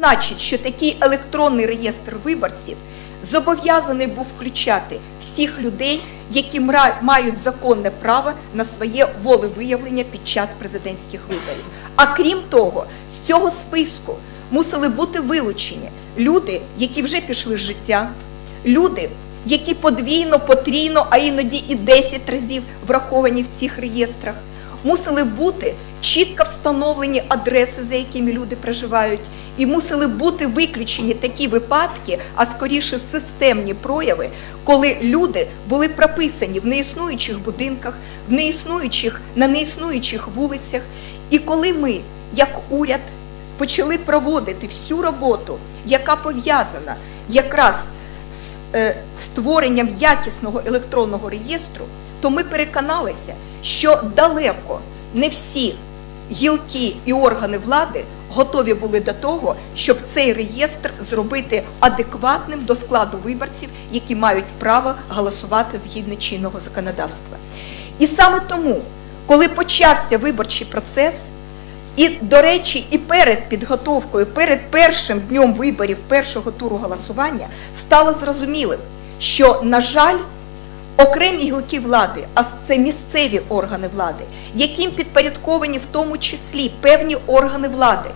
Значить, що такий електронний реєстр виборців зобов'язаний був включати всіх людей, які мають законне право на своє волевиявлення під час президентських виборів. А крім того, з цього списку мусили бути вилучені люди, які вже пішли з життя, люди, які подвійно, потрійно, а іноді і 10 разів враховані в цих реєстрах, мусили бути чітко встановлені адреси, за якими люди проживають, і мусили бути виключені такі випадки, а скоріше системні прояви, коли люди були прописані в неіснуючих будинках, в неіснуючих на неіснуючих вулицях. І коли ми, як уряд, почали проводити всю роботу, яка пов'язана якраз з е, створенням якісного електронного реєстру, то ми переконалися, що далеко не всі гілки і органи влади готові були до того, щоб цей реєстр зробити адекватним до складу виборців, які мають право голосувати згідно чинного законодавства. І саме тому, коли почався виборчий процес, і, до речі, і перед підготовкою, перед першим днем виборів першого туру голосування стало зрозумілим, що, на жаль, окремі гілки влади, а це місцеві органи влади, яким підпорядковані в тому числі певні органи влади,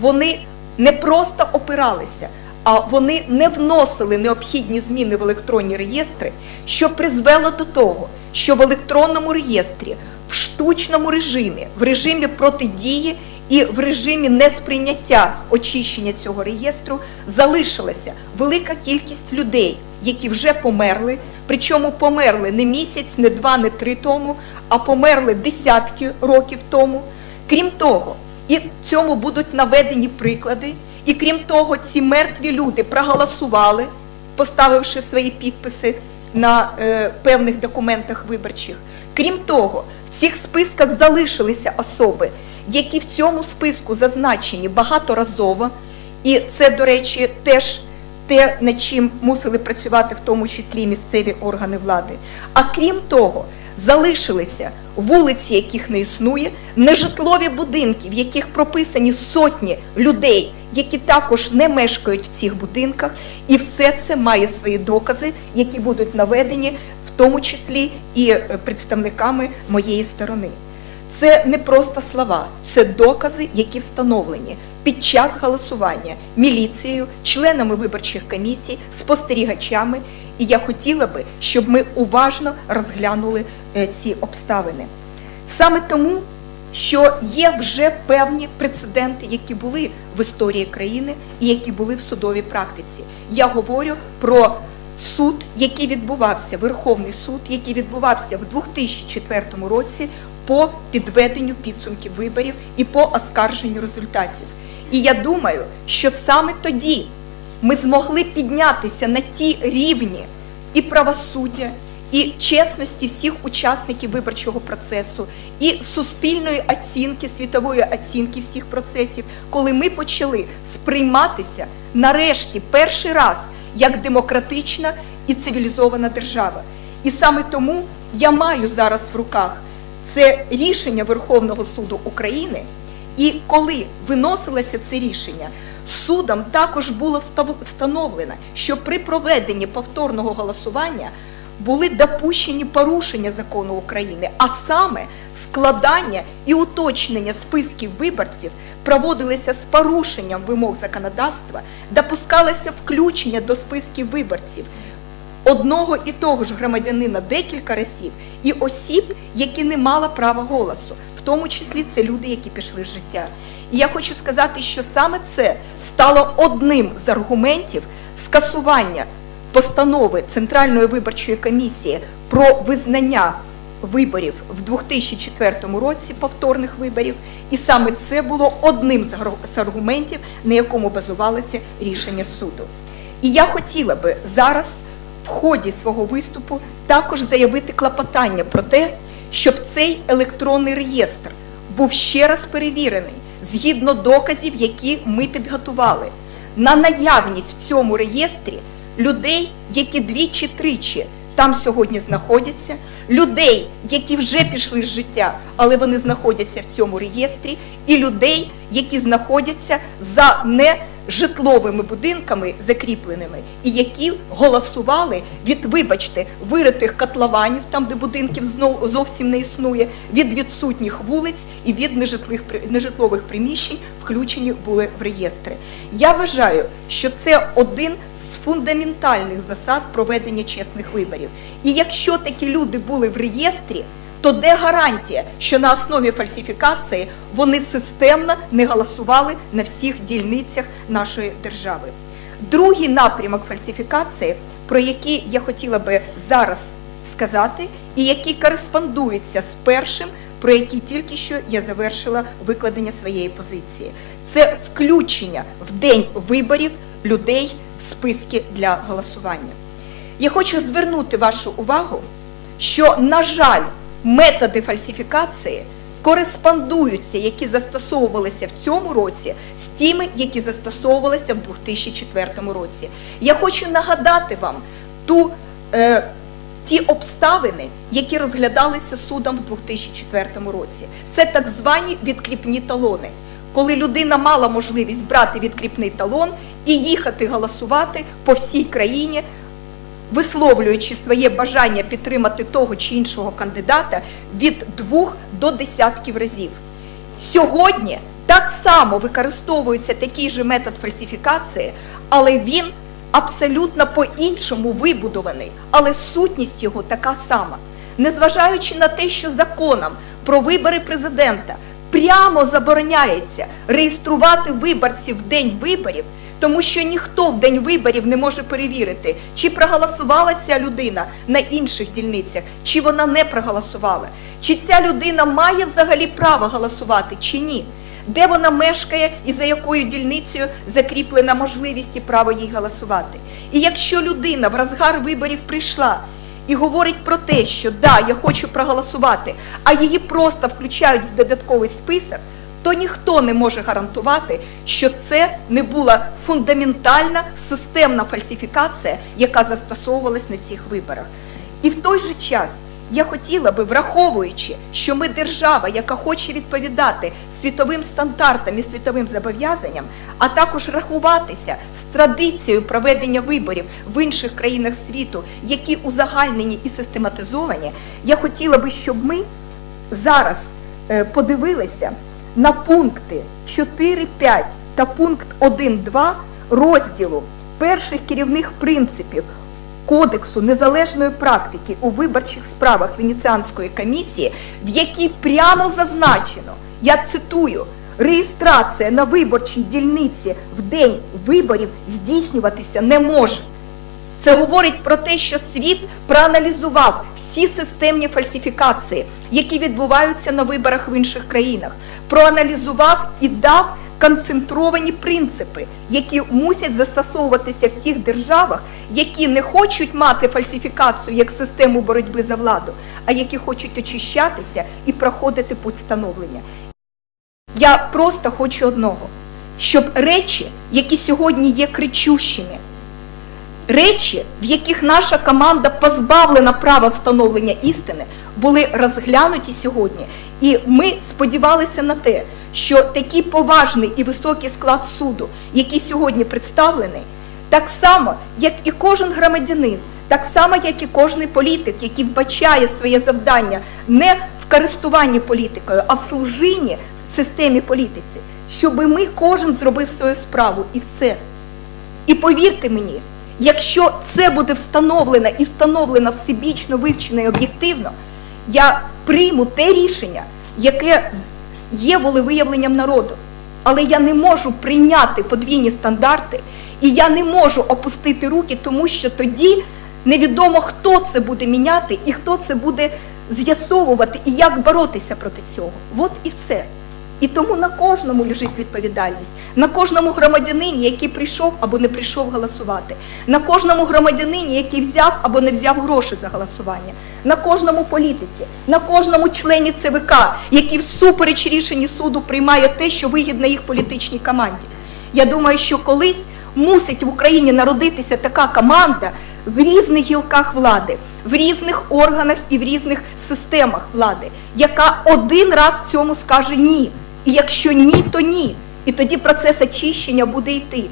вони не просто опиралися, а вони не вносили необхідні зміни в електронні реєстри, що призвело до того, що в електронному реєстрі в штучному режимі, в режимі протидії і в режимі несприйняття очищення цього реєстру залишилася велика кількість людей, які вже померли. Причому померли не місяць, не два, не три тому, а померли десятки років тому. Крім того, і цьому будуть наведені приклади. І крім того, ці мертві люди проголосували, поставивши свої підписи на е, певних документах виборчих. Крім того, в цих списках залишилися особи, які в цьому списку зазначені багаторазово, і це, до речі, теж те, над чим мусили працювати в тому числі місцеві органи влади. А крім того, залишилися вулиці, яких не існує, нежитлові будинки, в яких прописані сотні людей, які також не мешкають в цих будинках, і все це має свої докази, які будуть наведені, в тому числі і е, представниками моєї сторони. Це не просто слова, це докази, які встановлені під час голосування міліцією, членами виборчих комісій, спостерігачами. І я хотіла би, щоб ми уважно розглянули е, ці обставини. Саме тому, що є вже певні прецеденти, які були в історії країни і які були в судовій практиці. Я говорю про суд, який відбувався, Верховний суд, який відбувався в 2004 році по підведенню підсумків виборів і по оскарженню результатів. І я думаю, що саме тоді ми змогли піднятися на ті рівні і правосуддя, і чесності всіх учасників виборчого процесу, і суспільної оцінки, світової оцінки всіх процесів, коли ми почали сприйматися нарешті перший раз як демократична і цивілізована держава. І саме тому я маю зараз в руках це рішення Верховного суду України. І коли виносилося це рішення, судом також було встановлено, що при проведенні повторного голосування були допущені порушення закону України, а саме складання і уточнення списків виборців проводилися з порушенням вимог законодавства, допускалося включення до списків виборців. Одного і того ж громадянина декілька разів і осіб, які не мали права голосу тому числі це люди, які пішли з життя. І я хочу сказати, що саме це стало одним з аргументів скасування постанови Центральної виборчої комісії про визнання виборів в 2004 році повторних виборів, і саме це було одним з аргументів, на якому базувалося рішення суду. І я хотіла би зараз в ході свого виступу також заявити клопотання про те, щоб цей електронний реєстр був ще раз перевірений згідно доказів, які ми підготували, на наявність в цьому реєстрі людей, які двічі-тричі там сьогодні знаходяться, людей, які вже пішли з життя, але вони знаходяться в цьому реєстрі, і людей, які знаходяться за не житловими будинками закріпленими, і які голосували від, вибачте, виритих котлованів, там де будинків знов зовсім не існує, від відсутніх вулиць і від нежитлих нежитлових приміщень, включені були в реєстри. Я вважаю, що це один фундаментальних засад проведення чесних виборів. І якщо такі люди були в реєстрі, то де гарантія, що на основі фальсифікації вони системно не голосували на всіх дільницях нашої держави? Другий напрямок фальсифікації, про який я хотіла би зараз сказати, і який кореспондується з першим, про який тільки що я завершила викладення своєї позиції, це включення в день виборів людей в списки для голосування. Я хочу звернути вашу увагу, що, на жаль, методи фальсифікації кореспондуються, які застосовувалися в цьому році, з тими, які застосовувалися в 2004 році. Я хочу нагадати вам ту, е, ті обставини, які розглядалися судом в 2004 році. Це так звані відкріпні талони, коли людина мала можливість брати відкріпний талон і їхати голосувати по всій країні висловлюючи своє бажання підтримати того чи іншого кандидата від двох до десятків разів. Сьогодні так само використовується такий же метод фальсифікації, але він абсолютно по-іншому вибудований, але сутність його така сама. Незважаючи на те, що законом про вибори президента прямо забороняється реєструвати виборців в день виборів, тому що ніхто в день виборів не може перевірити, чи проголосувала ця людина на інших дільницях, чи вона не проголосувала, чи ця людина має взагалі право голосувати, чи ні. Де вона мешкає і за якою дільницею закріплена можливість і право їй голосувати. І якщо людина в розгар виборів прийшла і говорить про те, що да, я хочу проголосувати, а її просто включають в додатковий список, то ніхто не може гарантувати, що це не була фундаментальна системна фальсифікація, яка застосовувалась на цих виборах. І в той же час я хотіла би, враховуючи, що ми держава, яка хоче відповідати світовим стандартам і світовим зобов'язанням, а також рахуватися з традицією проведення виборів в інших країнах світу, які узагальнені і систематизовані, я хотіла би, щоб ми зараз е, подивилися на пункти 4.5 та пункт 1.2 розділу перших керівних принципів Кодексу незалежної практики у виборчих справах Венеціанської комісії, в якій прямо зазначено, я цитую, реєстрація на виборчій дільниці в день виборів здійснюватися не може. Це говорить про те, що світ проаналізував всі системні фальсифікації, які відбуваються на виборах в інших країнах, проаналізував і дав концентровані принципи, які мусять застосовуватися в тих державах, які не хочуть мати фальсифікацію як систему боротьби за владу, а які хочуть очищатися і проходити путь становлення. Я просто хочу одного, щоб речі, які сьогодні є кричущими, речі, в яких наша команда позбавлена права встановлення істини, були розглянуті сьогодні. І ми сподівалися на те, що такий поважний і високий склад суду, який сьогодні представлений, так само, як і кожен громадянин, так само, як і кожен політик, який вбачає своє завдання не в користуванні політикою, а в служінні в системі політиці, щоб ми кожен зробив свою справу і все. І повірте мені, якщо це буде встановлено і встановлено всебічно, вивчено і об'єктивно, я прийму те рішення, яке є волевиявленням народу. Але я не можу прийняти подвійні стандарти, і я не можу опустити руки, тому що тоді невідомо, хто це буде міняти і хто це буде з'ясовувати і як боротися проти цього. От і все. І тому на кожному лежить відповідальність, на кожному громадянині, який прийшов або не прийшов голосувати, на кожному громадянині, який взяв або не взяв гроші за голосування, на кожному політиці, на кожному члені ЦВК, який всупереч рішенні суду приймає те, що вигідно їх політичній команді. Я думаю, що колись мусить в Україні народитися така команда в різних гілках влади, в різних органах і в різних системах влади, яка один раз цьому скаже ні. І якщо ні, то ні. І тоді процес очищення буде йти.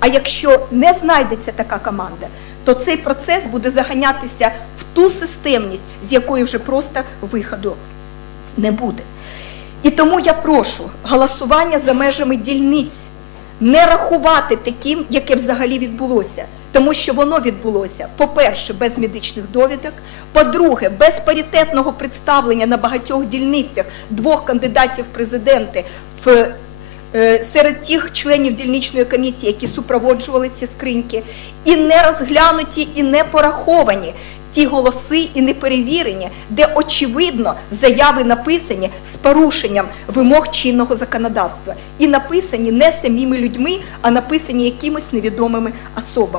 А якщо не знайдеться така команда, то цей процес буде заганятися в ту системність, з якої вже просто виходу не буде. І тому я прошу голосування за межами дільниць не рахувати таким, яке взагалі відбулося. Тому що воно відбулося, по-перше, без медичних довідок, по-друге, без паритетного представлення на багатьох дільницях двох кандидатів в президенти в е, серед тих членів дільничної комісії, які супроводжували ці скриньки, і не розглянуті, і не пораховані ті голоси і не перевірені, де очевидно заяви написані з порушенням вимог чинного законодавства і написані не самими людьми, а написані якимось невідомими особами.